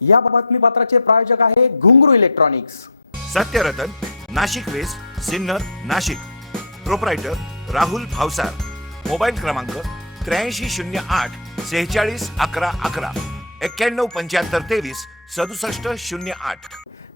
या बातमीपत्राचे प्रायोजक आहे Ghungroo electronics. Satyaratan, Nashik west, Sinnar, Nashik. Proprietor Rahul Bhavsar. Mobile क्रमांक 8308 46 11 11 91 75 23 67 08।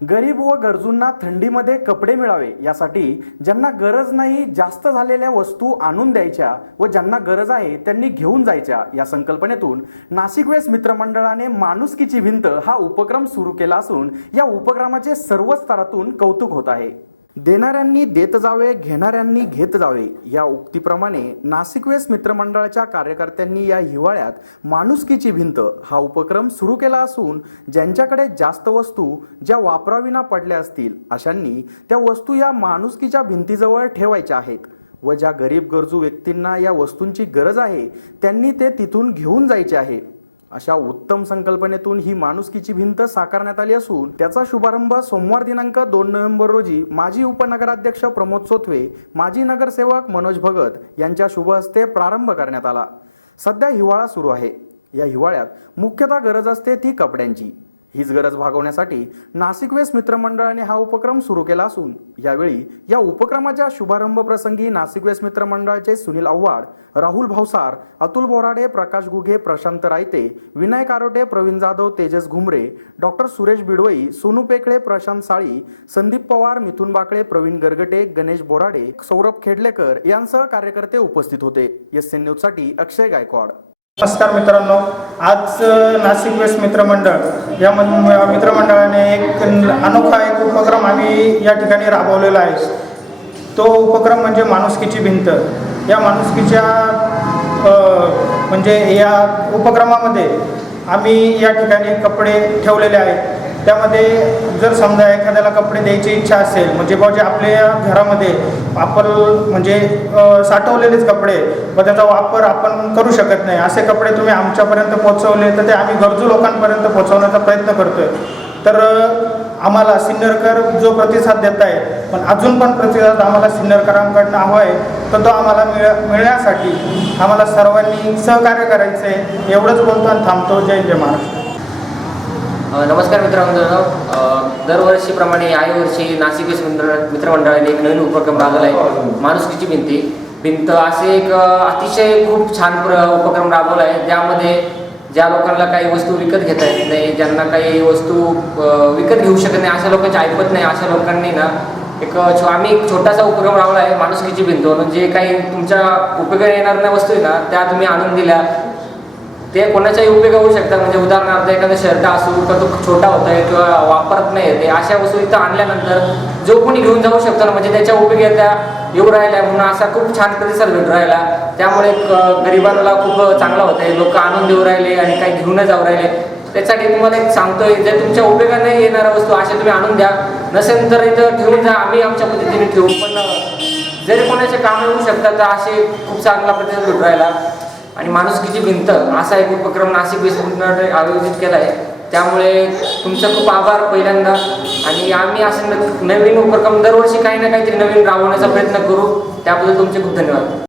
गरीब व गरजूंना थंडीमध्ये कपडे मिळावे यासाठी ज्यांना गरज नाही जास्त झालेल्या वस्तू आणून द्यायच्या व ज्यांना गरज आहे त्यांनी घेऊन जायच्या या संकल्पनेतून नाशिक वेस्ट मित्रमंडळाने माणुसकीची भिंत हा उपक्रम सुरू केला असून या उपक्रमाचे सर्व स्तरातून कौतुक होत आहे। देणाऱ्यांनी देत जावे, घेणाऱ्यांनी घेत जावे या उक्तीप्रमाणे नाशिक वेस्ट मित्रमंडळाच्या कार्यकर्त्यांनी या हिवाळ्यात माणुसकीची भिंत हा उपक्रम सुरू केला असून ज्यांच्याकडे जास्त वस्तू ज्या वापराविना पडल्या असतील अशांनी त्या वस्तू या माणुसकीच्या भिंतीजवळ ठेवायच्या आहेत व ज्या गरीब गरजू व्यक्तींना या वस्तूंची गरज आहे त्यांनी ते तिथून घेऊन जायचे आहे। अशा उत्तम संकल्पनेतून ही माणुसकीची भिंत साकारण्यात आली असून त्याचा शुभारंभ सोमवार दिनांक 2 नोव्हेंबर रोजी माजी उपनगराध्यक्ष प्रमोद सोथवे, माजी नगरसेवक मनोज भगत यांच्या शुभ हस्ते प्रारंभ करण्यात आला। सध्या हिवाळा सुरू आहे। या हिवाळ्यात मुख्यतः गरज असते ती कपड्यांची। हीच गरज भागवण्यासाठी नाशिक वेस्ट मित्रमंडळाने हा उपक्रम सुरू केला असून यावेळी या उपक्रमाच्या शुभारंभ प्रसंगी नाशिक वेस्ट मित्रमंडळाचे सुनील आव्हाड, राहुल भावसार, अतुल बोराडे, प्रकाश गुगे, प्रशांत रायते, विनायक आरोटे, प्रवीण जाधव, तेजस घुमरे, डॉक्टर सुरेश बिडवई, सोनू पेकळे, प्रशांत साळी, संदीप पवार, मिथुन बाकळे, प्रवीण गरगटे, गणेश बोराडे, सौरभ खेडलेकर यांसह कार्यकर्ते उपस्थित होते। एसएन न्यूज साठी अक्षय गायकवाड। नमस्कार मित्रांनो, आज नाशिक वेस्ट मित्रमंडळ या मित्रमंडळाने एक अनोखा उपक्रम आम्ही या ठिकाणी राबवलेला आहे। तो उपक्रम म्हणजे माणुसकीची भिंत। या माणुसकीच्या म्हणजे या उपक्रमामध्ये आम्ही या ठिकाणी कपडे ठेवलेले आहेत। त्यामध्ये जर समजा एखाद्याला कपडे द्यायची इच्छा असेल म्हणजे जे आपल्या घरामध्ये आपण म्हणजे साठवलेलेच कपडे व त्याचा वापर आपण करू शकत नाही असे कपडे तुम्ही आमच्यापर्यंत पोहोचवले तर ते आम्ही गरजू लोकांपर्यंत पोहोचवण्याचा प्रयत्न करतोय। तर आम्हाला सिन्नरकर जो प्रतिसाद देत आहे पण अजून पण प्रतिसाद आम्हाला सिन्नरकरांकडून हवा आहे तर तो आम्हाला मिळण्यासाठी आम्हाला सर्वांनी सहकार्य करायचं आहे। एवढंच बोलतो आणि थांबतो। जय जय महाराष्ट्र। नमस्कार मित्रांनो, दरवर्षीप्रमाणे याही वर्षी नाशिक वेस्ट मित्रमंडळाने एक नवीन उपक्रम राबवला आहे, माणुसकीची भिंत। असे एक अतिशय खूप छान उपक्रम राबवला आहे ज्यामध्ये ज्या लोकांना काही वस्तू विकत घेता येत नाही, ज्यांना काही वस्तू विकत घेऊ शकत नाही, अशा लोकांची ऐपत नाही, अशा लोकांनी ना आम्ही एक छोटासा उपक्रम राबवला आहे माणुसकीची भिंत। जे काही तुमच्या उपयोगाने येणार नाही वस्तू आहे ना त्या तुम्ही आणून दिल्या ते कोणाच्याही उपयोग होऊ शकतात। म्हणजे उदाहरणार्थ एखादा शर्ट असू तर तो छोटा होत आहे किंवा वापरत नाही ते अशा वस्तू इथं आणल्यानंतर जो कोणी घेऊन जाऊ शकतो ना म्हणजे त्याच्या उपयोगी त्या येऊ राहिल्या म्हणून असा खूप छान प्रतिसाद भेटू राहिला। त्यामुळे गरिबांना खूप चांगला होत आहे, लोक आनंद देऊ राहिले आणि काही घेऊन जाऊ राहिले। त्यासाठी तुम्हाला एक सांगतोय, जर तुमच्या उपयोगाने येणाऱ्या वस्तू अशा तुम्ही आणून द्या, नसेल तर इथं ठेवून जा, आम्ही आमच्या पद्धतीने ठेवू। पण जरी कोणाचे काम येऊ शकतात तर असे खूप चांगला प्रतिसाद भेटू राहिला। आणि माणुसकीची भिंत असा एक उपक्रम नाशिक वेस्ट मित्रमंडळाने आयोजित केला आहे, त्यामुळे तुमचं खूप आभार पहिल्यांदा। आणि आम्ही असे नवीन उपक्रम दरवर्षी काही ना काहीतरी नवीन राबवण्याचा प्रयत्न करू, त्याबद्दल तुमचे खूप धन्यवाद।